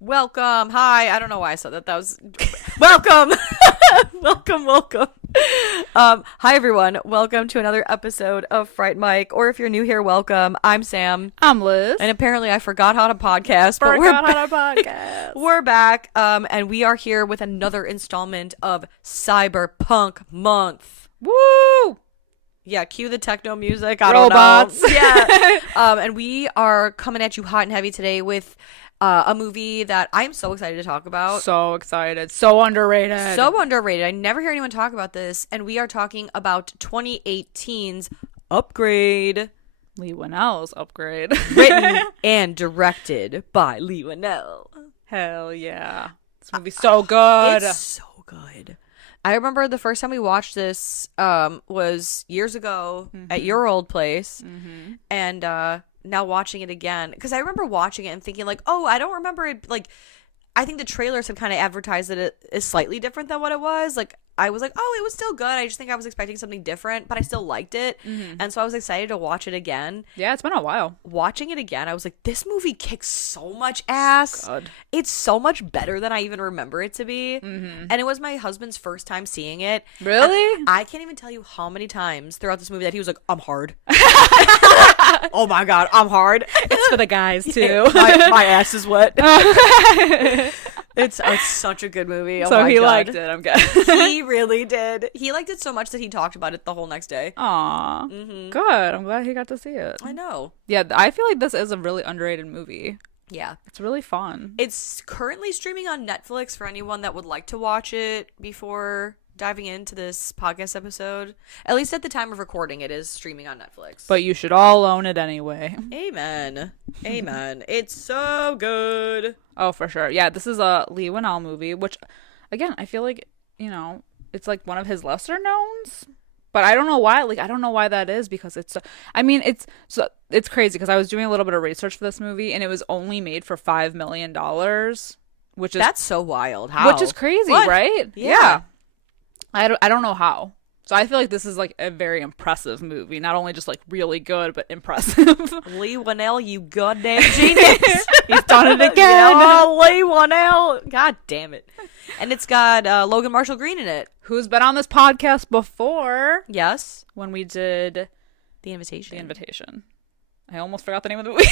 Welcome. Hi. I don't know why I said that. That was welcome. welcome. Hi everyone. Welcome to another episode of Fright Mic. Or if you're new here, welcome. I'm Sam. I'm Liz. And apparently I forgot how to podcast. We're back. And we are here with another installment of Cyberpunk Month. Woo! Yeah, cue the techno music. Robots. I don't know. Yeah. And we are coming at you hot and heavy today with a movie that I'm so excited to talk about. So excited. So underrated. I never hear anyone talk about this. And we are talking about 2018's Upgrade. Leigh Whannell's Upgrade. Written and directed by Leigh Whannell. Hell yeah. This movie's so good. It's so good. I remember the first time we watched this was years ago at your old place. Mm-hmm. And now watching it again, because I remember watching it and thinking like, oh, I don't remember it. Like, I think the trailers have kind of advertised that it is slightly different than what it was. Like, I was like, oh, it was still good. I just think I was expecting something different, but I still liked it. Mm-hmm. And so I was excited to watch it again. Yeah, it's been a while. Watching it again, I was like, this movie kicks so much ass. God. It's so much better than I even remember it to be. Mm-hmm. And it was my husband's first time seeing it. Really? And I can't even tell you how many times throughout this movie that he was like, I'm hard. Oh my God, I'm hard. It's for the guys too. my ass is wet. It's such a good movie. Oh so my he God. liked it, I'm guessing. He really did. He liked it so much that he talked about it the whole next day. Aw. Mm-hmm. Good. I'm glad he got to see it. I know. Yeah, I feel like this is a really underrated movie. Yeah. It's really fun. It's currently streaming on Netflix for anyone that would like to watch it before diving into this podcast episode. At least at the time of recording, it is streaming on Netflix. But you should all own it anyway. Amen. It's so good. Oh, for sure. Yeah, this is a Leigh Whannell movie, which, again, I feel like, you know, it's like one of his lesser knowns. But I don't know why. Like, I don't know why that is, because it's crazy, because I was doing a little bit of research for this movie, and it was only made for $5 million, which is... That's so wild. How? Which is crazy, what? Right? Yeah. I don't know how. So I feel like this is like a very impressive movie. Not only just like really good, but impressive. Leigh Whannell, you goddamn genius. He's done it again. Yeah, Leigh Whannell. God damn it. And it's got Logan Marshall Green in it. Who's been on this podcast before. Yes. When we did The Invitation. I almost forgot the name of the movie.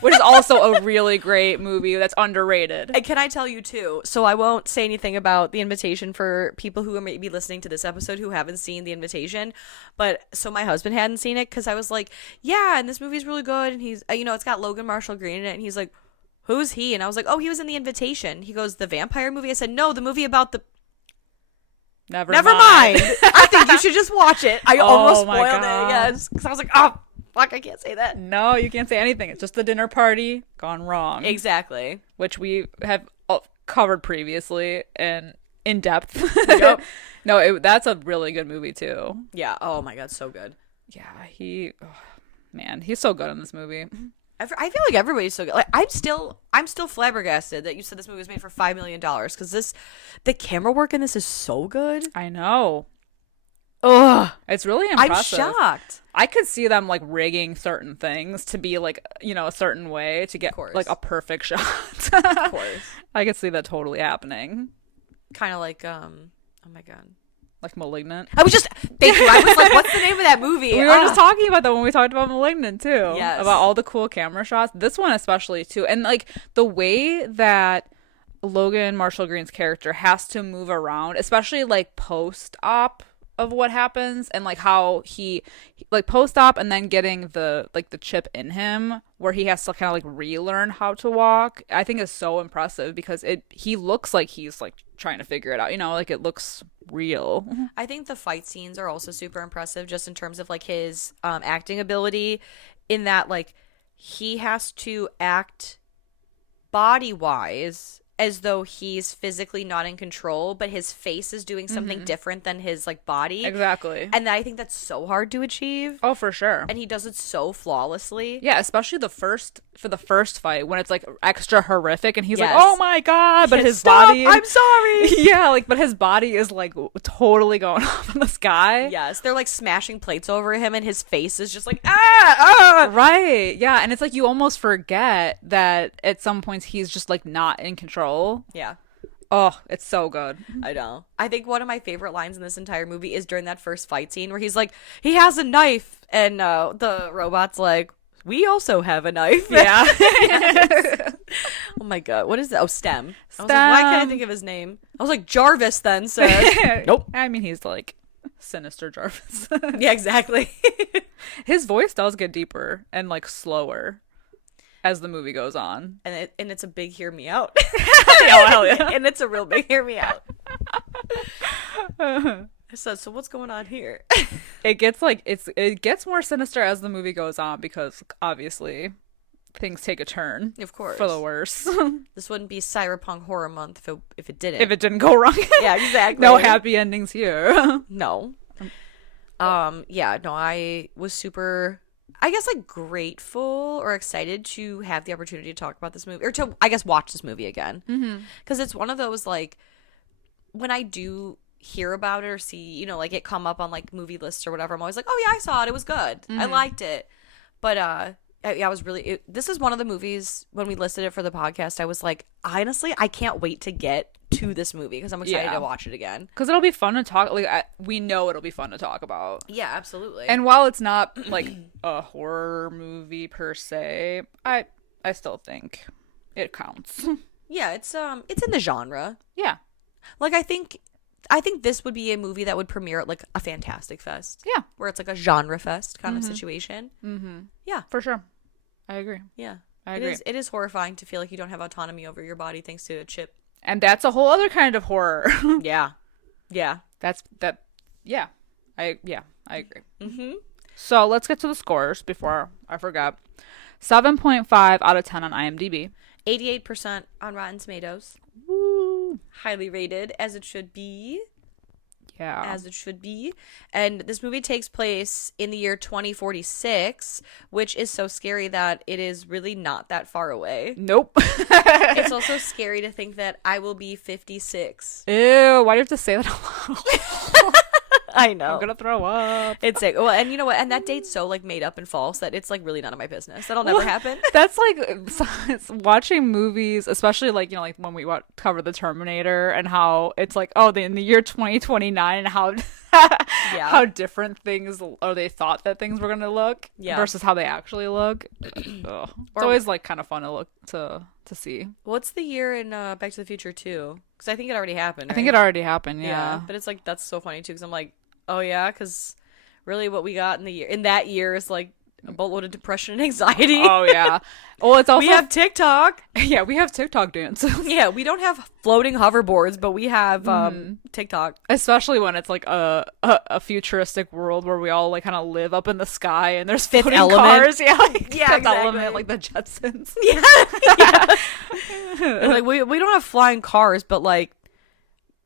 Which is also a really great movie that's underrated. And can I tell you too, so I won't say anything about The Invitation for people who may be listening to this episode who haven't seen The Invitation, but so my husband hadn't seen it because I was like, yeah, and this movie's really good, and he's, it's got Logan Marshall Green in it, and he's like, who's he? And I was like, oh, he was in The Invitation. He goes, the vampire movie? I said, no, the movie about the... Never mind. I think you should just watch it. I almost spoiled it again because I was like, oh, fuck, I can't say that. No, you can't say anything. It's just the dinner party gone wrong. Exactly. Which we have covered previously and in depth. Yep. No, that's a really good movie too. Yeah. Oh my God, so good. Yeah, he's so good in this movie. I feel like everybody's so good. Like, I'm still flabbergasted that you said this movie was made for $5 million because the camera work in this is so good. I know. Ugh, it's really impressive. I'm shocked. I could see them like rigging certain things to be like, a certain way to get like a perfect shot. Of course. I could see that totally happening. Kind of like, oh my God. Like Malignant. Thank you. I was like, what's the name of that movie? We were just talking about that when we talked about Malignant too. Yes. About all the cool camera shots. This one especially too. And like the way that Logan Marshall Green's character has to move around, especially like post-op of what happens, and like how he like post-op and then getting the chip in him where he has to kind of like relearn how to walk, I think is so impressive because he looks like he's like trying to figure it out, like it looks real. I think the fight scenes are also super impressive just in terms of like his acting ability, in that like he has to act body wise as though he's physically not in control, but his face is doing something different than his like body. Exactly. And I think that's so hard to achieve. Oh, for sure. And he does it so flawlessly. Yeah, especially for the first fight when it's like extra horrific and he's Yes. like, "Oh my god," but his Stop, body I'm sorry. Yeah, like but his body is like totally going off in the sky. Yes, they're like smashing plates over him and his face is just like ah. Right. Yeah, and it's like you almost forget that at some points he's just like not in control. Yeah. Oh, it's so good. I know. I think one of my favorite lines in this entire movie is during that first fight scene where he's like, he has a knife, and the robot's like, we also have a knife. Yeah. Oh my god, what is that? Oh, Stem. I was Stem. like, why can't I think of his name? I was like, Jarvis then said. Nope. I mean, he's like sinister Jarvis. Yeah, exactly. His voice does get deeper and like slower as the movie goes on. And it's a big hear me out. Oh, hell yeah. And it's a real big hear me out. So what's going on here? It gets more sinister as the movie goes on because obviously things take a turn. Of course. For the worse. This wouldn't be Cyberpunk horror month if it didn't. If it didn't go wrong. Yeah, exactly. No happy endings here. No. Yeah, no, I was super, I guess, like grateful or excited to have the opportunity to talk about this movie, or to, I guess, watch this movie again. Because it's one of those, like, when I do hear about it or see, you know, like it come up on like movie lists or whatever, I'm always like, oh yeah, I saw it, it was good, I liked it. But I was really, this is one of the movies when we listed it for the podcast, I was like, honestly, I can't wait to get to this movie because I'm excited to watch it again. Because it'll be fun to talk, like we know it'll be fun to talk about. Yeah, absolutely. And while it's not like a horror movie per se, I still think it counts. Yeah, it's in the genre. Yeah. Like I think this would be a movie that would premiere at like a Fantastic Fest. Yeah. Where it's like a genre fest kind of situation. Yeah. For sure. I agree. Yeah. I agree. It is horrifying to feel like you don't have autonomy over your body thanks to a chip. And that's a whole other kind of horror. Yeah. Yeah. Yeah. I agree. So let's get to the scores before I forget. 7.5 out of 10 on IMDb. 88% on Rotten Tomatoes. Woo. Highly rated, as it should be. Yeah. As it should be. And this movie takes place in the year 2046, which is so scary that it is really not that far away. Nope. It's also scary to think that I will be 56. Ew, why do you have to say that out loud? I know. I'm gonna throw up. It's like, well, and you know what? And that date's so like made up and false that it's like really none of my business. That'll never happen. That's like it's watching movies, especially like, you know, like when we cover the Terminator and how it's like, oh, in the year 2029 and how how different things, or they thought that things were gonna look versus how they actually look. It's always like kind of fun to look to see. What's the year in Back to the Future 2? Because I think it already happened. Right? I think it already happened. Yeah. But it's like that's so funny too because I'm like, oh yeah, because really what we got in that year is like a boatload of depression and anxiety. Oh yeah. Well, it's also we have TikTok. Yeah, we have TikTok dances. Yeah, we don't have floating hoverboards, but we have TikTok. Especially when it's like a futuristic world where we all like kind of live up in the sky and there's Fifth floating Element. cars. Yeah, like Yeah, Fifth exactly. Element, like the Jetsons. Yeah. Like we don't have flying cars, but like,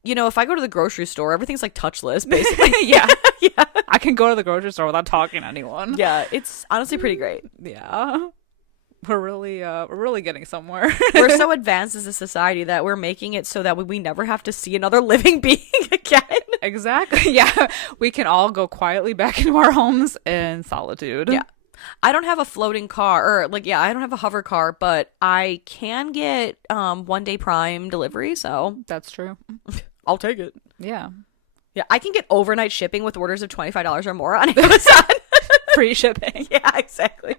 you know, if I go to the grocery store, everything's like touchless, basically. Yeah. I can go to the grocery store without talking to anyone. Yeah, it's honestly pretty great. Yeah. We're really getting somewhere. We're so advanced as a society that we're making it so that we never have to see another living being again. Exactly. Yeah. We can all go quietly back into our homes in solitude. Yeah. I don't have a floating car, or like, I don't have a hover car, but I can get 1-day Prime delivery, so That's true. I'll take it. Yeah. Yeah, I can get overnight shipping with orders of $25 or more on Amazon. Free shipping. Yeah, exactly.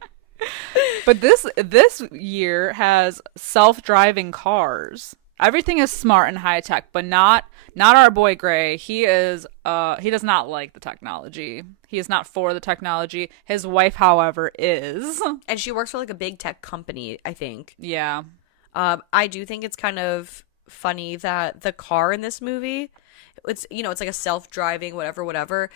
But this year has self-driving cars. Everything is smart and high tech, but not our boy Gray. He does not like the technology. He is not for the technology. His wife, however, is. And she works for like a big tech company, I think. Yeah. I do think it's kind of funny that the car in this movie, it's like a self-driving whatever.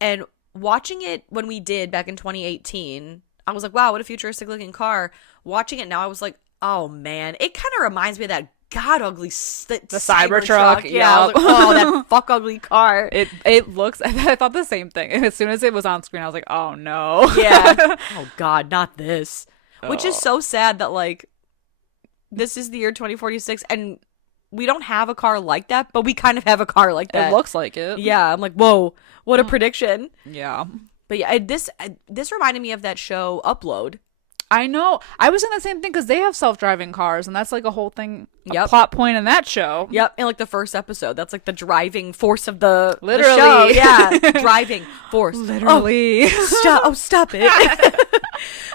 And watching it when we did back in 2018, I was like, wow, what a futuristic looking car. Watching it now, I was like, oh man, it kind of reminds me of that god ugly the Cybertruck. Yeah, I was like, oh, that fuck ugly car. It looks. I thought the same thing. And as soon as it was on screen, I was like, oh no. Yeah. Oh god, not this. Which is so sad that like this is the year 2046 and we don't have a car like that, but we kind of have a car like that. It looks like it. Yeah, I'm like, whoa, what a prediction. Yeah. But yeah, this reminded me of that show Upload. I know. I was in the same thing because they have self-driving cars, and that's like a whole thing, Yep. a plot point in that show. Yep, in like the first episode, that's like the driving force of the Literally. show. Yeah, driving force. Literally. Stop it.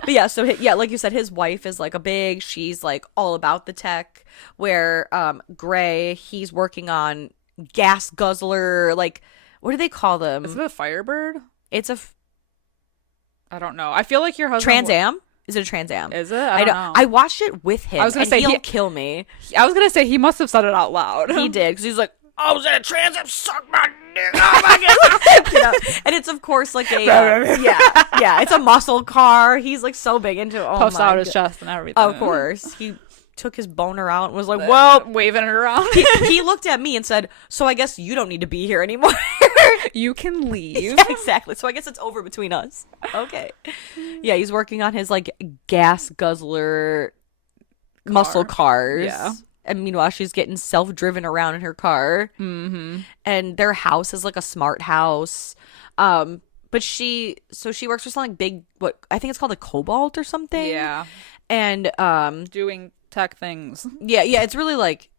But yeah, so yeah, like you said, his wife is like she's like all about the tech. Where Gray, he's working on gas guzzler, like what do they call them? Is it a Firebird? It's a I don't know. I feel like your husband Trans Am. Is it a Trans Am? Is it? I don't know. I watched it with him. I was gonna say he'll kill me. I was gonna say he must have said it out loud. He did because he's like, "Oh, is that a Trans Am? Suck my dick!" Oh my god! You know? And it's of course like a yeah. It's a muscle car. He's like so big into it. Oh puffs my out his God. chest and everything. Of course, he took his boner out and was like, "Well," waving it around. he looked at me and said, "So I guess you don't need to be here anymore." You can leave. Yeah, exactly. So I guess it's over between us. Okay. Yeah, he's working on his like gas guzzler muscle cars. Yeah. And meanwhile, she's getting self-driven around in her car. Mm-hmm. And their house is like a smart house. But she works for some like big, what I think it's called a Cobalt or something. Yeah. And doing tech things. yeah, it's really like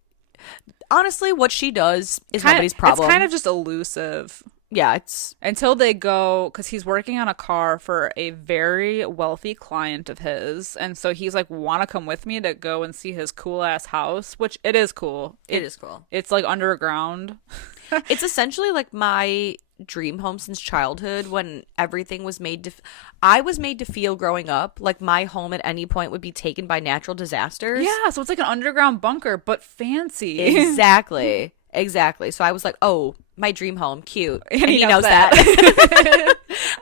honestly what she does is nobody's problem. It's kind of just elusive. Yeah, it's until they go, because he's working on a car for a very wealthy client of his, and so he's like, want to come with me to go and see his cool ass house, which it is cool. It is cool. It's like underground. It's essentially like my dream home since childhood, when everything was made to I was made to feel growing up like my home at any point would be taken by natural disasters. Yeah, so it's like an underground bunker but fancy. Exactly. So I was like, oh, my dream home, cute. And he knows that.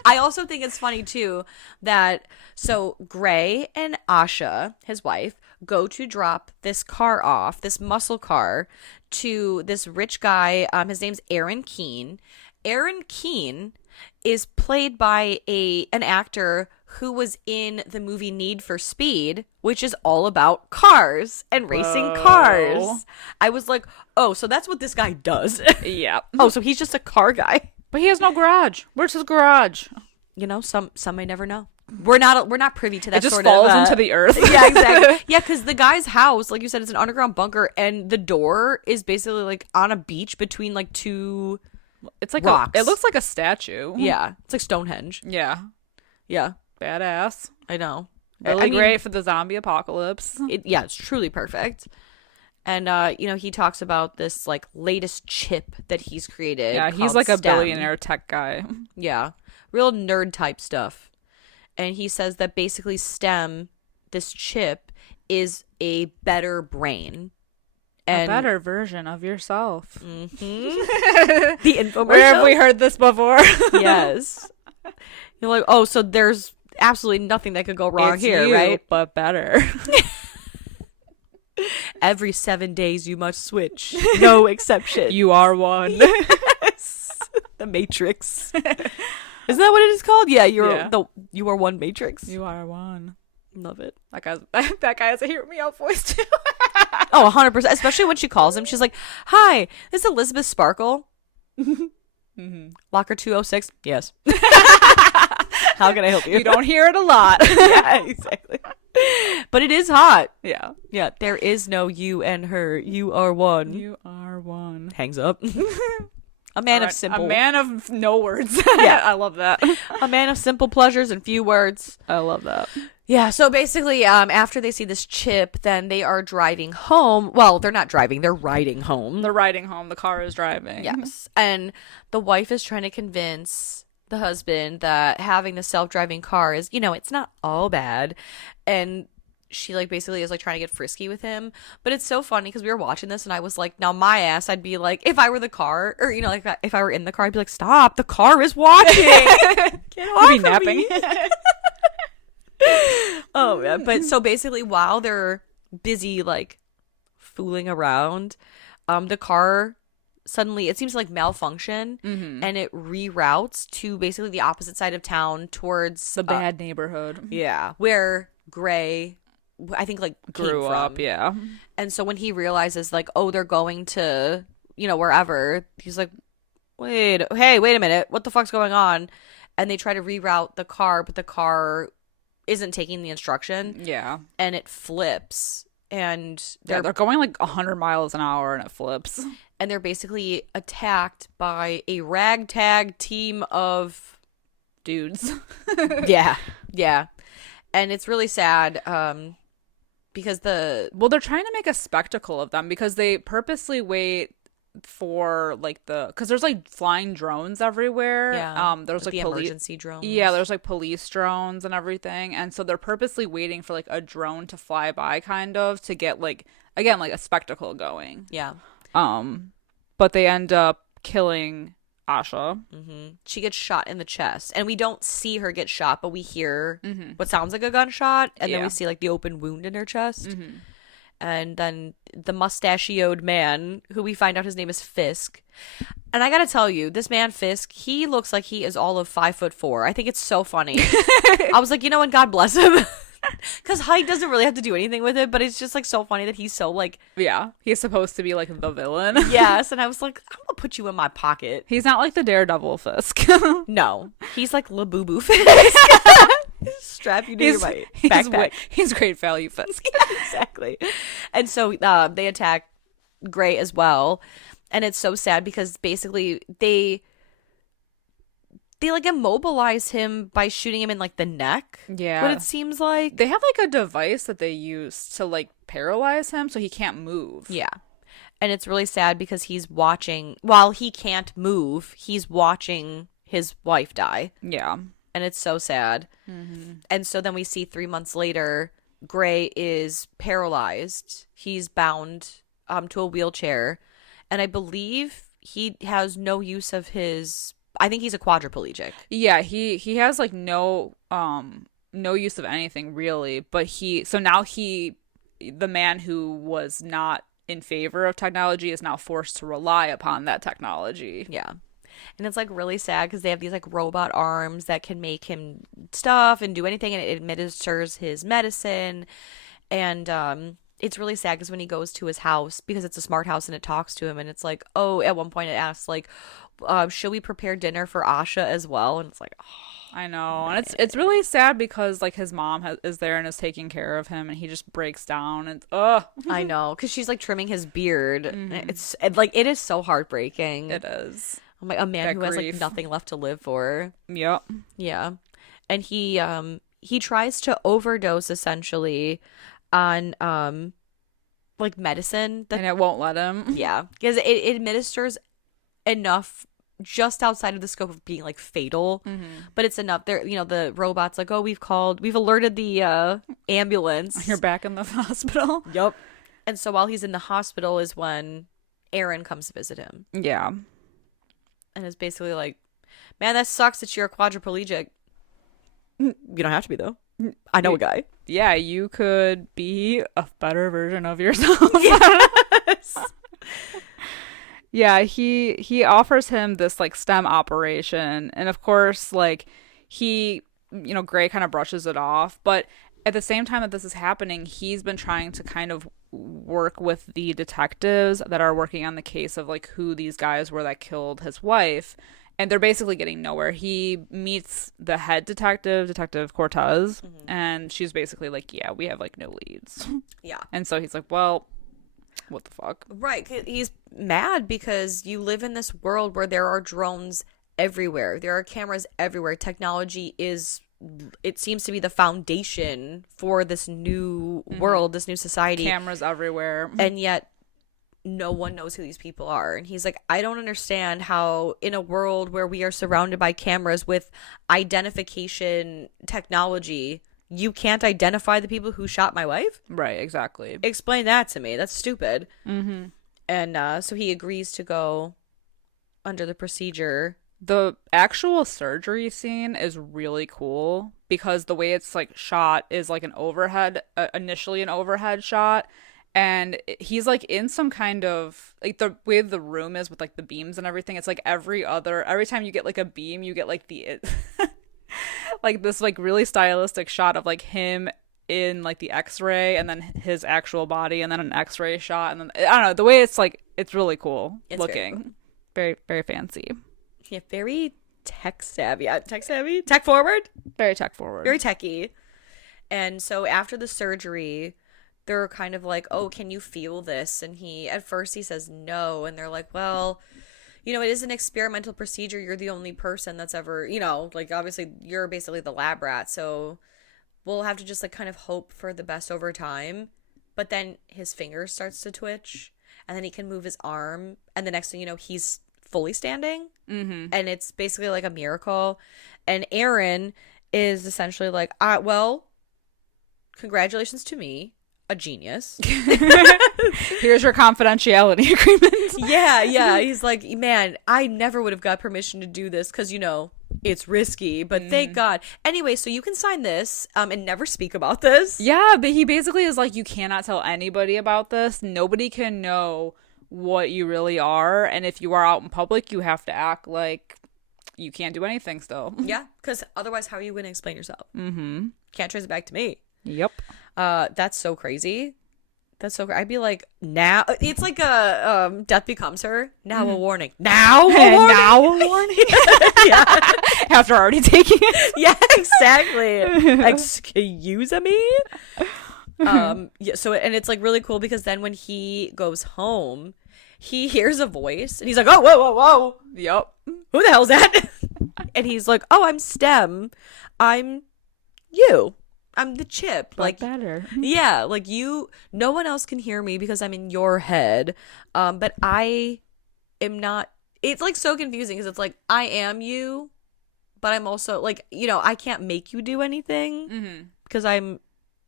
I also think it's funny too that so Gray and Asha, his wife, go to drop this car off, this muscle car, to this rich guy. His name's Aaron Keane. Aaron Keane is played by an actor who was in the movie Need for Speed, which is all about cars and racing cars. I was like, oh, so that's what this guy does. Yeah. Oh, so he's just a car guy. But he has no garage. Where's his garage? You know, some may never know. We're not privy to that. It just sort falls of, into the earth. Yeah, exactly. Yeah, because the guy's house, like you said, it's an underground bunker, and the door is basically like on a beach between like two. It's like rocks. It looks like a statue. Yeah, it's like Stonehenge. Yeah. Yeah, Badass. I know. Really great for the zombie apocalypse. It's truly perfect. And he talks about this like latest chip that he's created. Yeah, he's like a billionaire tech guy. Yeah, real nerd type stuff. And he says that basically STEM, this chip, is a better brain. And a better version of yourself. Mm-hmm. The infomercial. Where have we heard this before? Yes. You're like, oh, so there's absolutely nothing that could go wrong here, right? But better. Every 7 days you must switch. No exception. You are one. Yes. The Matrix. Isn't that what it is called? Yeah, you are one Matrix. You are one. Love it. That guy has a hear me out voice too. Oh, 100%. Especially when she calls him. She's like, hi, this is Elizabeth Sparkle. Mm-hmm. Locker 206. Yes. How can I help you? You don't hear it a lot. Yeah, exactly. But it is hot. Yeah. Yeah. There is no you and her. You are one. You are one. Hangs up. A man of simple. A man of no words. Yeah. I love that. A man of simple pleasures and few words. I love that. Yeah, so basically, after they see this chip, then they are driving home. Well, they're not driving, they're riding home. They're riding home. The car is driving. Yes. And the wife is trying to convince the husband that having the self-driving car is, it's not all bad. And she like basically is like trying to get frisky with him. But it's so funny because we were watching this and I was like, now my ass, I'd be like, if I were the car, or like if I were in the car, I'd be like, stop, the car is watching. Get off You'd be of napping. me. Oh man. But so basically while they're busy like fooling around, the car suddenly, it seems to like malfunction, and it reroutes to basically the opposite side of town towards The bad neighborhood. yeah, where Gray, I think, like Grew came up, from. yeah. And so when he realizes like, oh, they're going to, wherever, he's like, wait a minute, what the fuck's going on? And they try to reroute the car, but the car isn't taking the instruction, Yeah. and it flips, and They're going like 100 miles an hour and it flips. and they're basically attacked by a ragtag team of Dudes. yeah, and it's really sad, because Well, they're trying to make a spectacle of them because they purposely wait for like because there's like flying drones everywhere. There's like the police emergency drones. Yeah, there's like police drones and everything, and so they're purposely waiting for like a drone to fly by, kind of, to get like, again, like a spectacle going. Yeah. But they end up killing Asha. She gets shot in the chest, and we don't see her get shot, but we hear what sounds like a gunshot, and then Yeah. we see like the open wound in her chest. And then the mustachioed man, who we find out his name is Fisk. And I gotta tell you, this man Fisk, he looks like he is all of 5'4". I think it's so funny. I was like, and God bless him. Because height doesn't really have to do anything with it, but it's just like so funny that he's so like, Yeah, he's supposed to be like the villain. yes. And I was like, I'm gonna put you in my pocket. He's not like the Daredevil Fisk. No, he's like Labubu Fisk. Strap you to your backpack. He's great value Fisk. Exactly. And so they attack Gray as well, and it's so sad because basically they like immobilize him by shooting him in like the neck. Yeah. What it seems like. They have like a device that they use to like paralyze him so he can't move. Yeah. And it's really sad because he's watching, while he can't move, he's watching his wife die. Yeah. And it's so sad. And so then we see 3 months later, Gray is paralyzed. He's bound to a wheelchair. And I believe he has no use of his, I think he's a quadriplegic. Yeah, he has like no use of anything really, but now the man who was not in favor of technology is now forced to rely upon that technology. Yeah. And it's like really sad because they have these like robot arms that can make him stuff and do anything, and it administers his medicine. And it's really sad because when he goes to his house, because it's a smart house and it talks to him, and it's like, oh, at one point it asks like, should we prepare dinner for Asha as well? And it's like, oh, I know. And it's really sad because like his mom is there and is taking care of him, and he just breaks down, and I know, because she's like trimming his beard. It's like, it is so heartbreaking. It is. I'm like, a man That who has grief. like nothing left to live for. Yep. Yeah. And he tries to overdose essentially on like medicine that, And it won't let him. yeah, because it administers enough just outside of the scope of being like fatal, but it's enough. There, the robot's like, oh, we've alerted the ambulance. You're back in the hospital. Yep. And so while he's in the hospital is when Aaron comes to visit him, Yeah. and it's basically like, man, that sucks that you're a quadriplegic. You don't have to be though. I know a guy. Yeah, you could be a better version of yourself. Yes. Yeah, he offers him this like STEM operation, and of course like Gray kind of brushes it off, but at the same time that this is happening, he's been trying to kind of work with the detectives that are working on the case of like who these guys were that killed his wife, and they're basically getting nowhere. He meets the head detective, Detective Cortez, and she's basically like, yeah, we have like no leads. Yeah. And so he's like, well, what the fuck? Right. He's mad because you live in this world where there are drones everywhere. There are cameras everywhere. Technology it seems to be the foundation for this new world, this new society. Cameras everywhere. And yet no one knows who these people are. And he's like, I don't understand how in a world where we are surrounded by cameras with identification technology, you can't identify the people who shot my wife? Right, exactly. Explain that to me. That's stupid. And so he agrees to go under the procedure. The actual surgery scene is really cool because the way it's like shot is like an overhead, initially an overhead shot, And he's like in some kind of like the way the room is with like the beams and everything. It's like every time you get like a beam, you get like the like this like really stylistic shot of like him in like the X-ray and then his actual body and then an X-ray shot and then I don't know, the way it's like it's really cool looking. Very, very fancy. Yeah, very tech savvy. Tech forward? Very tech forward. Very techy. And so after the surgery, they're kind of like, oh, can you feel this? And at first he says no. And they're like, well, it is an experimental procedure. You're the only person that's ever, like obviously you're basically the lab rat. So we'll have to just like kind of hope for the best over time. But then his finger starts to twitch and then he can move his arm. And the next thing you know, he's fully standing. Mm-hmm. And it's basically like a miracle. And Aaron is essentially like, well, congratulations to me, a genius. Here's your confidentiality agreement. Yeah. He's like, man, I never would have got permission to do this because, it's risky, but thank God. Anyway, so you can sign this and never speak about this. Yeah, but he basically is like, you cannot tell anybody about this. Nobody can know what you really are. And if you are out in public, you have to act like you can't do anything still. Yeah, because otherwise, how are you going to explain yourself? Mm-hmm. Can't trace it back to me. Yep. That's so crazy. I'd be like, now it's like a death becomes her. Now a warning. Now a warning. Now a warning. Yeah. After already taking it. Yeah, exactly. Excuse me. Yeah. So and it's like really cool because then when he goes home, he hears a voice and he's like, oh, whoa. Yep. Who the hell's that? And he's like, oh, I'm Stem. I'm you. I'm the chip. Like better. Yeah, like no one else can hear me because I'm in your head. But I am not. It's like so confusing because it's like I am you, but I'm also like, I can't make you do anything because I'm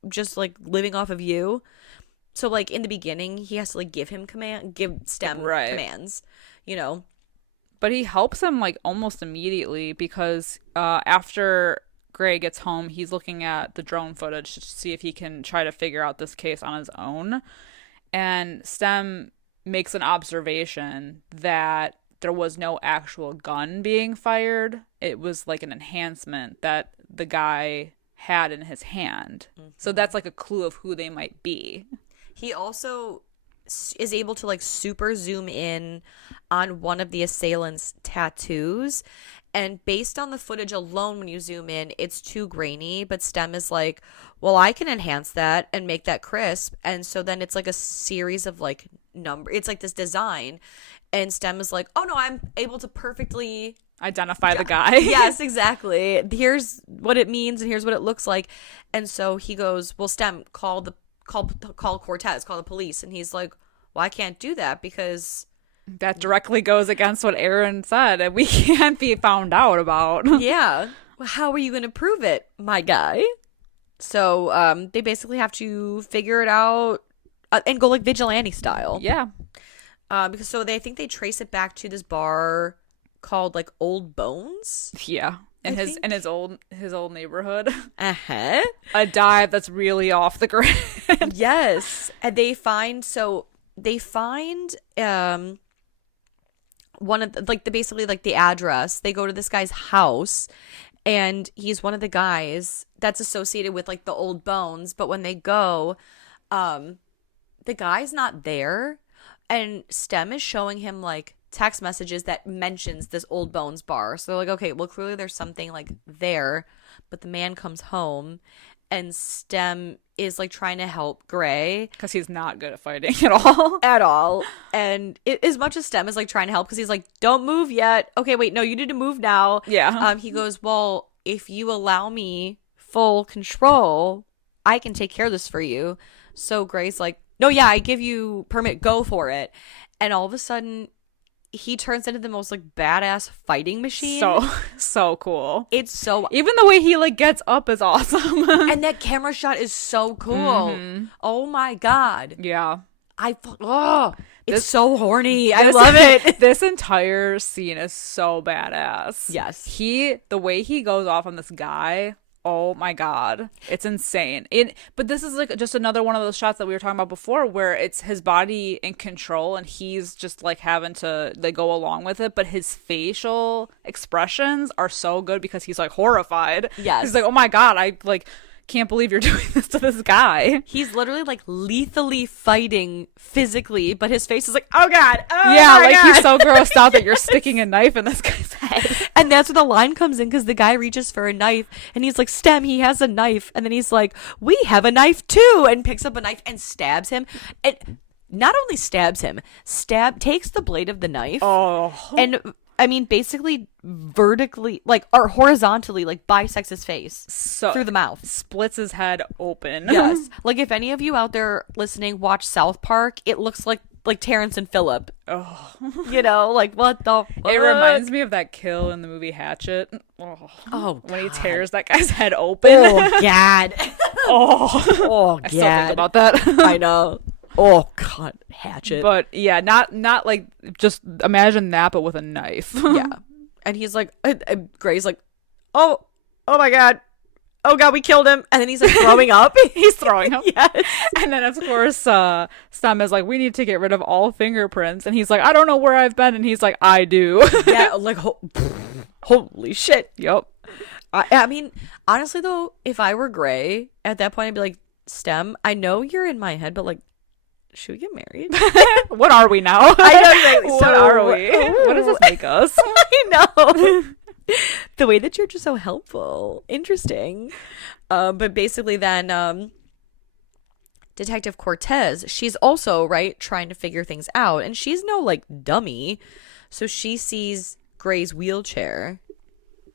just like living off of you. So like in the beginning, he has to like give Stem commands, But he helps him like almost immediately because after Gray gets home, he's looking at the drone footage to see if he can try to figure out this case on his own. And Stem makes an observation that there was no actual gun being fired. It was like an enhancement that the guy had in his hand. Mm-hmm. So that's like a clue of who they might be. He also is able to like super zoom in on one of the assailant's tattoos. And based on the footage alone, when you zoom in, it's too grainy. But Stem is like, well, I can enhance that and make that crisp. And so then it's like a series of like it's like this design. And Stem is like, oh no, I'm able to perfectly identify the guy. Yes, exactly. Here's what it means and here's what it looks like. And so he goes, well, Stem, call Cortez, call the police. And he's like, well, I can't do that because that directly goes against what Aaron said, and we can't be found out about. Yeah. Well, how are you going to prove it, my guy? So they basically have to figure it out and go like vigilante style. Yeah. Because so they think they trace it back to this bar called like Old Bones. Yeah. In his old neighborhood. Uh-huh. A dive that's really off the grid. Yes. And they find one of the, like basically like the address. They go to this guy's house and he's one of the guys that's associated with like the Old Bones, but when they go, the guy's not there, and Stem is showing him like text messages that mentions this Old Bones bar. So they're like, okay, well clearly there's something like there, but the man comes home and Stem is like trying to help Gray because he's not good at fighting at all. And as much as Stem is like trying to help because he's like, don't move yet. Okay, wait, no, you need to move now. Yeah. He goes, well, if you allow me full control, I can take care of this for you. So Gray's like, no, yeah, I give you permit, go for it. And all of a sudden he turns into the most like badass fighting machine. So cool. It's so, even the way he like gets up is awesome. And that camera shot is so cool. Mm-hmm. Oh my God. Yeah. It's so horny. I love it. This entire scene is so badass. Yes. The way he goes off on this guy, Oh my god, it's insane. But this is like just another one of those shots that we were talking about before, where it's his body in control and he's just like having to like go along with it. But his facial expressions are so good because he's like horrified. Yes, he's like, oh my god, I like can't believe you're doing this to this guy. He's literally like lethally fighting physically, but his face is like, oh god, yeah, like god. He's so grossed out that you're sticking a knife in this guy's head. And that's where the line comes in, because the guy reaches for a knife and he's like, Stem, he has a knife. And then he's like, we have a knife too, and picks up a knife and stabs him. And not only stabs him, takes the blade of the knife and I mean, basically vertically, like, or horizontally, like, bisects his face through the mouth. Splits his head open. Yes. Like, if any of you out there listening watch South Park, it looks like Terrence and Phillip. Oh. You know, like, what the fuck? It reminds me of that kill in the movie Hatchet. Oh, when he tears that guy's head open. Oh, God. Oh, God. I still think about that. I know. Oh god, Hatchet. But yeah, not like, just imagine that, but with a knife. Yeah. And he's like, Gray's like, oh my god, oh god, we killed him. And then he's like throwing up. He's throwing up. Yes. And then of course Stem is like, we need to get rid of all fingerprints, and he's like, I don't know where I've been, and he's like, I do. Yeah, like holy shit. Yep. I mean, honestly though, if I were Gray at that point, I'd be like, Stem, I know you're in my head, but like, should we get married? What are we now? I know, exactly. What are we? What does this make us? I know. The way that you're just so helpful. Interesting. But basically then Detective Cortez, she's also, right, trying to figure things out. And she's no, like, dummy. So she sees Gray's wheelchair.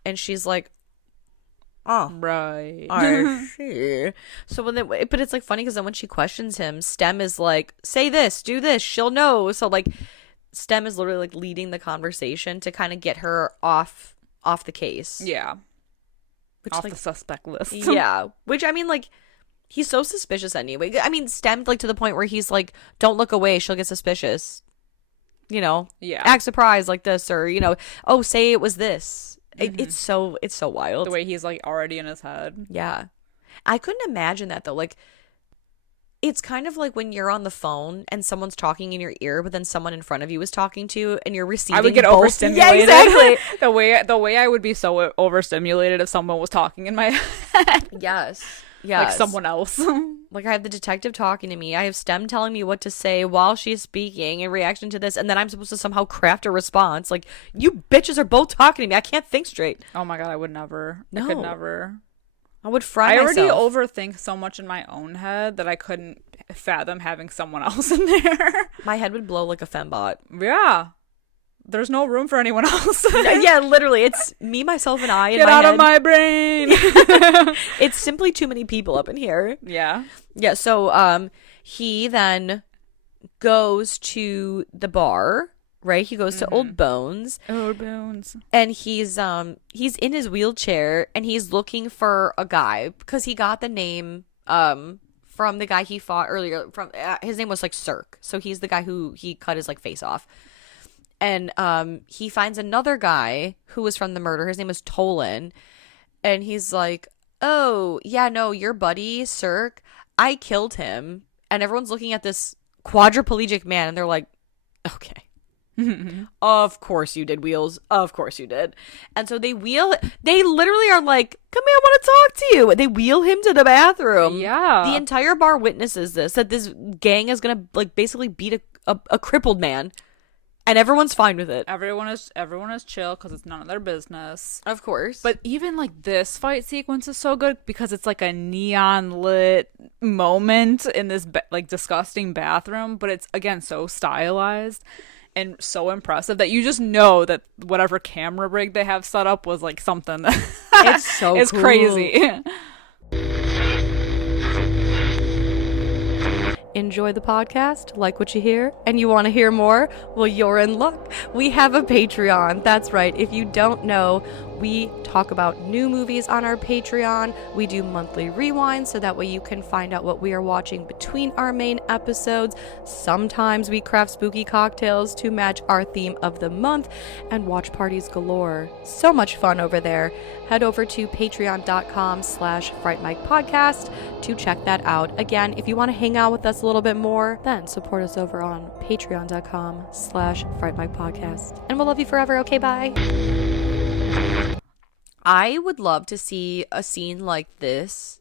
And she's like, oh, right. I see. So but it's like funny because then when she questions him, Stem is like, say this, do this, she'll know. So like Stem is literally like leading the conversation to kind of get her off the case. Yeah. Which, off like, the suspect list. Yeah. Which, I mean, like, he's so suspicious anyway. I mean, Stem, like, to the point where he's like, don't look away, she'll get suspicious. You know? Yeah. Act surprised like this, or, you know, oh, say it was this. It's so wild. The way he's like already in his head. Yeah. I couldn't imagine that though. Like, it's kind of like when you're on the phone and someone's talking in your ear, but then someone in front of you is talking to you and you're receiving. I would get both. overstimulated. Yeah, exactly. the way I would be so overstimulated if someone was talking in my head. Yes. Like someone else. Like, I have the detective talking to me. I have Stem telling me what to say while she's speaking in reaction to this. And then I'm supposed to somehow craft a response. Like, you bitches are both talking to me. I can't think straight. Oh my God, I would never. No. I could never. I would fry I myself. already overthink so much in my own head that I couldn't fathom having someone else in there. My head would blow like a fembot. Yeah. There's no room for anyone else. Yeah, literally. It's me, myself, and I in Get my out head. of my brain. It's simply too many people up in here. Yeah. Yeah, so he then goes to the bar, right? He goes to Old Bones. Old Bones. And he's in his wheelchair and he's looking for a guy because he got the name from the guy he fought earlier. From his name was like Cirque. So he's the guy who he cut his like face off. And he finds another guy who was from the murder. His name is Tolan. And he's like, oh, yeah, no, your buddy, Cirque, I killed him. And everyone's looking at this quadriplegic man. And they're like, okay. Of course you did, Wheels. Of course you did. And so they literally are like, come here, I want to talk to you. They wheel him to the bathroom. Yeah. The entire bar witnesses this, that this gang is going to like basically beat a crippled man. And everyone's fine with it. Everyone is chill because it's none of their business. Of course. But even like this fight sequence is so good because it's like a neon lit moment in this like disgusting bathroom, but it's again so stylized and so impressive that you just know that whatever camera rig they have set up was like something that it's so it's cool. crazy. Enjoy the podcast, like what you hear, and you want to hear more? Well, you're in luck. We have a Patreon. That's right. If you don't know, We talk about new movies on our Patreon. We do monthly rewinds so that way you can find out what we are watching between our main episodes. Sometimes we craft spooky cocktails to match our theme of the month, and watch parties galore. So much fun over there. Head over to patreon.com/Fright Mic podcast to check that out. Again, if you want to hang out with us a little bit more, then support us over on patreon.com/Fright Mic podcast. And we'll love you forever. Okay, bye. I would love to see a scene like this.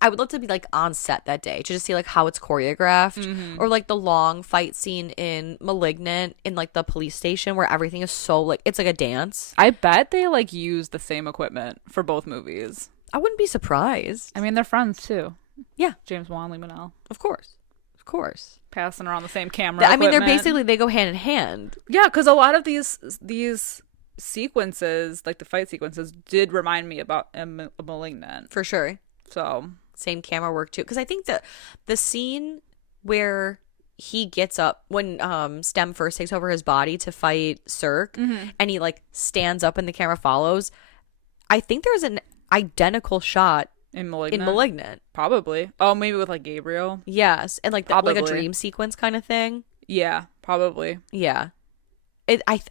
I would love to be like on set that day to just see like how it's choreographed, or like the long fight scene in Malignant in like the police station where everything is so like it's like a dance. I bet they like use the same equipment for both movies. I wouldn't be surprised. I mean, they're friends too. Yeah, James Wan, Leigh Whannell, of course, passing around the same camera. I mean, equipment. they go hand in hand. Yeah, because a lot of these sequences, like the fight sequences, did remind me about a Malignant For sure. So Same camera work too, because I think the scene where he gets up when Stem first takes over his body to fight Cirque, and he like stands up and the camera follows, I think there's an identical shot in Malignant. Probably. Oh, maybe with like Gabriel. Yes, and like like a dream sequence kind of thing. Yeah, probably. Yeah,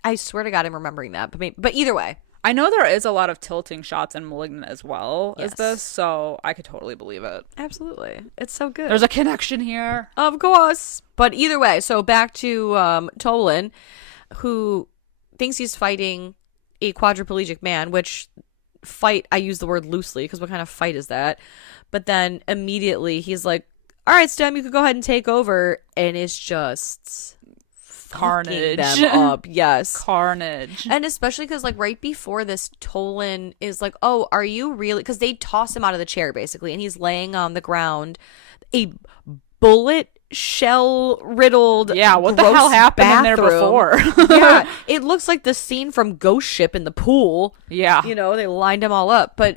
I swear to God I'm remembering that, but either way. I know there is a lot of tilting shots in Malignant as well as Yes. this, so I could totally believe it. Absolutely. It's so good. There's a connection here. Of course. But either way, so back to Tolan, who thinks he's fighting a quadriplegic man, which fight, I use the word loosely because what kind of fight is that? But then immediately he's like, all right, Stem, you could go ahead and take over. And it's just Carnage. fucking them up. Yes. Carnage. And especially because, like, right before this, Tolan is like, oh, are you really? Because they toss him out of the chair, basically, and he's laying on the ground. A bullet shell riddled. Yeah, what the hell happened in there before? Yeah, it looks like the scene from Ghost Ship in the pool. Yeah. You know, they lined him all up. But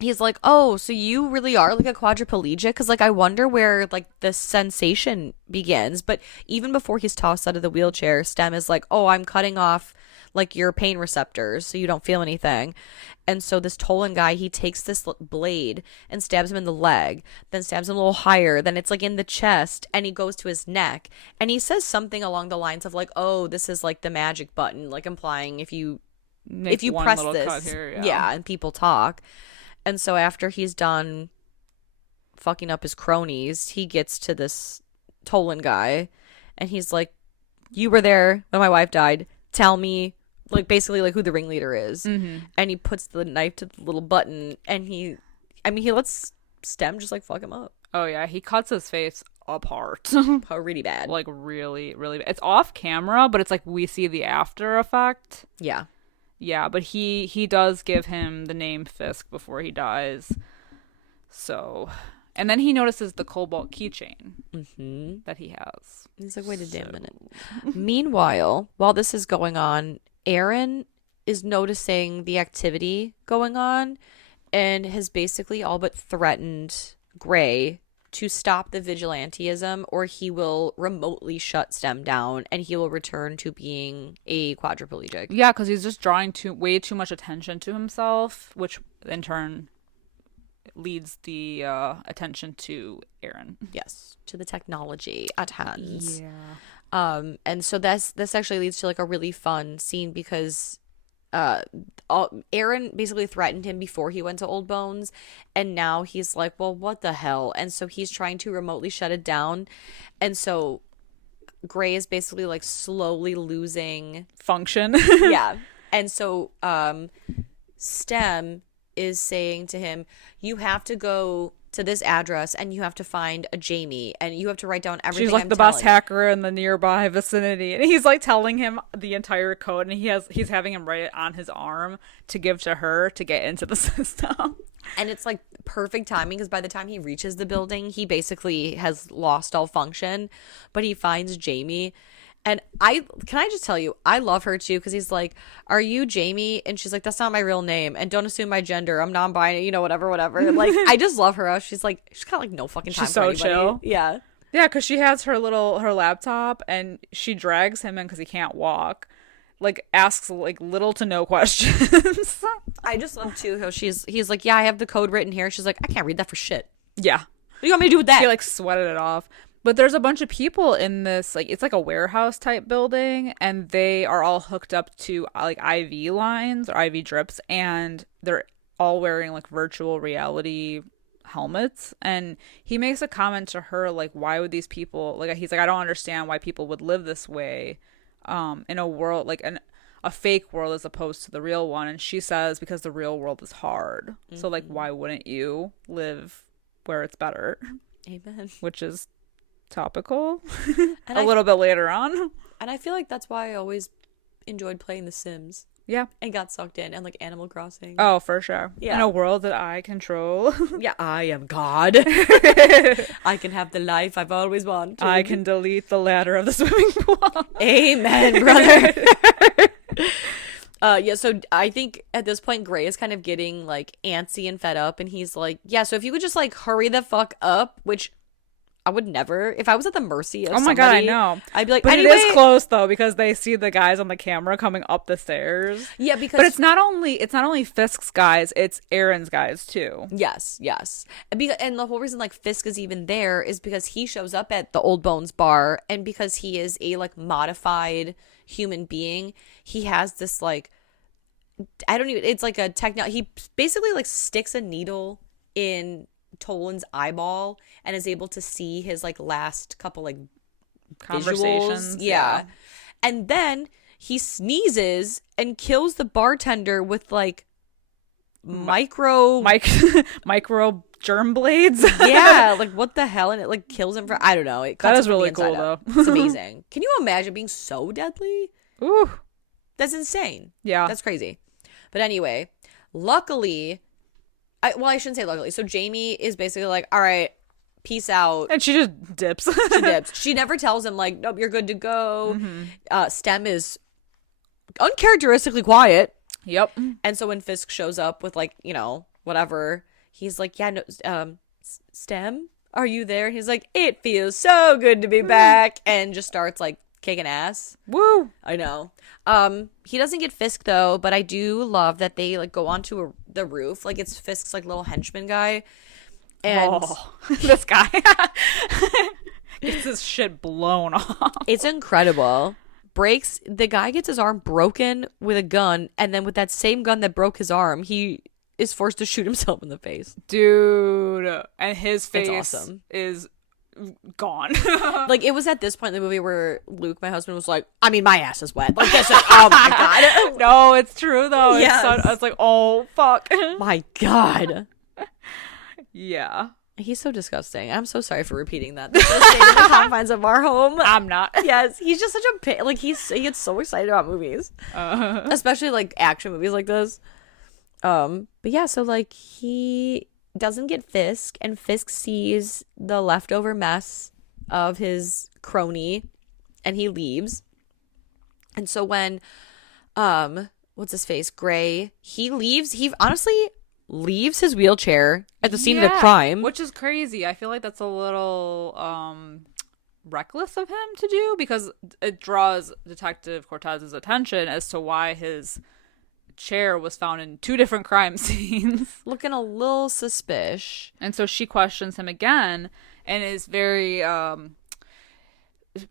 he's like, oh, so you really are like a quadriplegic? Because, like, I wonder where, like, the sensation begins. But even before he's tossed out of the wheelchair, Stem is like, oh, I'm cutting off, like, your pain receptors so you don't feel anything. And so this Tolan guy, he takes this blade and stabs him in the leg, then stabs him a little higher, then it's, like, in the chest, and he goes to his neck. And he says something along the lines of, like, oh, this is, like, the magic button, like, implying if you press this, here, yeah, and people talk. And so after he's done fucking up his cronies, he gets to this Tolan guy, and he's like, you were there when my wife died. Tell me, like, basically, like, who the ringleader is. And he puts the knife to the little button, and he lets Stem just, like, fuck him up. Oh, yeah. He cuts his face apart. Oh, really bad. Like, really, really bad. It's off camera, but it's like we see the after effect. Yeah. Yeah, but he does give him the name Fisk before he dies. So, and then he notices the cobalt keychain that he has. He's like, wait a damn minute. Meanwhile, while this is going on, Aaron is noticing the activity going on and has basically all but threatened Gray to stop the vigilantism, or he will remotely shut Stem down and he will return to being a quadriplegic. Yeah, because he's just drawing way too much attention to himself, which in turn leads the attention to Aaron. Yes, to the technology at hand. Yeah. And so this actually leads to like a really fun scene because Aaron basically threatened him before he went to Old Bones, and now he's like, well, what the hell? And so he's trying to remotely shut it down, and so Gray is basically like slowly losing function. Yeah. And so Stem is saying to him, you have to go to this address and you have to find a Jamie and you have to write down everything. She's like I'm the best hacker in the nearby vicinity, and he's like telling him the entire code, and he's having him write it on his arm to give to her to get into the system. And it's like perfect timing because by the time he reaches the building, he basically has lost all function, but he finds Jamie. And can I just tell you, I love her too, because he's like, are you Jamie? And she's like, that's not my real name. And don't assume my gender. I'm non-binary, you know, whatever. Like, I just love her. She's got like no fucking time she's for so anybody. Chill. Yeah. Yeah, because she has her laptop and she drags him in because he can't walk. like asks like little to no questions. I just love too how he's like, yeah, I have the code written here. She's like, I can't read that for shit. Yeah. What do you want me to do with that? He like sweated it off. But there's a bunch of people in this, like, it's like a warehouse type building, and they are all hooked up to like IV lines or IV drips, and they're all wearing like virtual reality helmets. And he makes a comment to her like, why would these people, like, he's like, I don't understand why people would live this way in a world like a fake world as opposed to the real one. And she says, because the real world is hard. So like, why wouldn't you live where it's better? Amen. Which is topical. And a little bit later on. And I feel like that's why I always enjoyed playing The Sims. Yeah. And got sucked in, and like Animal Crossing. Oh, for sure. Yeah. In a world that I control. Yeah, I am God. I can have the life I've always wanted. I can delete the ladder of the swimming pool. Amen, brother. Yeah, so I think at this point Gray is kind of getting like antsy and fed up, and he's like, yeah, so if you would just like hurry the fuck up, which I would never, if I was at the mercy of my God, I know. I'd be like, but anyway. It is close though, because they see the guys on the camera coming up the stairs. Yeah, because but it's not only Fisk's guys, it's Aaron's guys too. Yes. And the whole reason like Fisk is even there is because he shows up at the Old Bones bar, and because he is a like modified human being, he has this like, it's like a he basically like sticks a needle in Toland's eyeball and is able to see his like last couple like Conversations. Visuals. Yeah. And then he sneezes and kills the bartender with like micro germ blades. Yeah, like what the hell? And it like kills him for, I don't know. It cuts that is him from really the cool inside up. though. It's amazing. Can you imagine being so deadly? Ooh, That's insane. yeah, That's crazy. But anyway, luckily, I shouldn't say luckily. So Jamie is basically like, all right, peace out. and she just dips. She dips. She never tells him like, nope, you're good to go. Mm-hmm. Stem is uncharacteristically quiet. Yep. And so when Fisk shows up with like, you know, whatever, he's like, yeah, no, Stem, are you there? And he's like, it feels so good to be back, and just starts like kicking ass. Woo. I know. He doesn't get Fisk though, but I do love that they like go onto the roof. Like it's Fisk's like little henchman guy. And this guy gets his shit blown off. It's incredible. The guy gets his arm broken with a gun, and then with that same gun that broke his arm, he is forced to shoot himself in the face. Dude. And his face awesome. is gone. Like it was at this point in the movie where Luke, my husband, was like, I mean, my ass is wet. Like this is, oh my God. No, it's true though. Yes. It's like, oh fuck. My God. Yeah. He's so disgusting. I'm so sorry for repeating that. This is stayed in the confines of our home. I'm not. Yes, he's just such a like he gets so excited about movies, especially like action movies like this. But yeah, so like he doesn't get Fisk, and Fisk sees the leftover mess of his crony, and he leaves. And so when what's his face, Gray, he leaves. He honestly leaves his wheelchair at the scene of the crime, which is crazy. I feel like that's a little reckless of him to do, because it draws Detective Cortez's attention as to why his chair was found in two different crime scenes. Looking a little suspicious. And so she questions him again and is very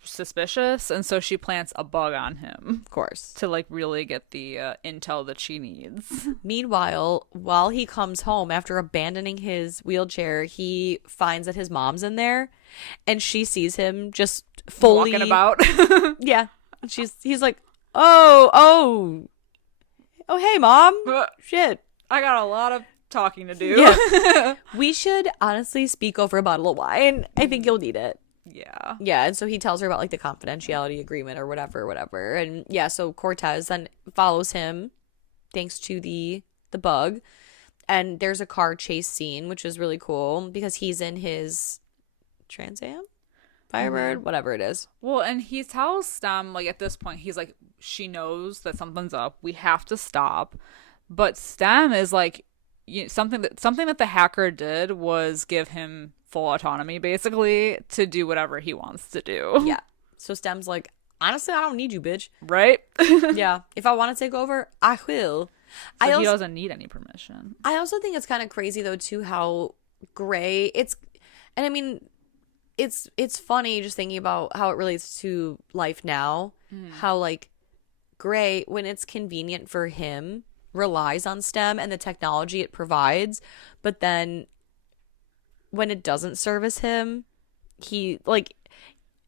suspicious, and so she plants a bug on him, Of course. to like really get the intel that she needs. Meanwhile, while he comes home after abandoning his wheelchair, he finds that his mom's in there, and she sees him just fully walking about. Yeah. He's like, oh, hey, Mom. Shit. I got a lot of talking to do. Yeah. We should honestly speak over a bottle of wine. I think you'll need it. Yeah. Yeah, and so he tells her about like the confidentiality agreement or whatever. And yeah, so Cortez then follows him thanks to the bug. And there's a car chase scene, which is really cool because he's in his Trans Am? Firebird, whatever it is. Well, and he tells Stem, like, at this point, he's like, she knows that something's up. We have to stop. But Stem is like, something that the hacker did was give him full autonomy, basically, to do whatever he wants to do. Yeah. So Stem's like, honestly, I don't need you, bitch. Right? Yeah. If I want to take over, I will. So he doesn't need any permission. I also think it's kind of crazy though too how gray and I mean it's funny just thinking about how it relates to life now. How like Gray, when it's convenient for him, relies on STEM and the technology it provides, but then when it doesn't service him, he like,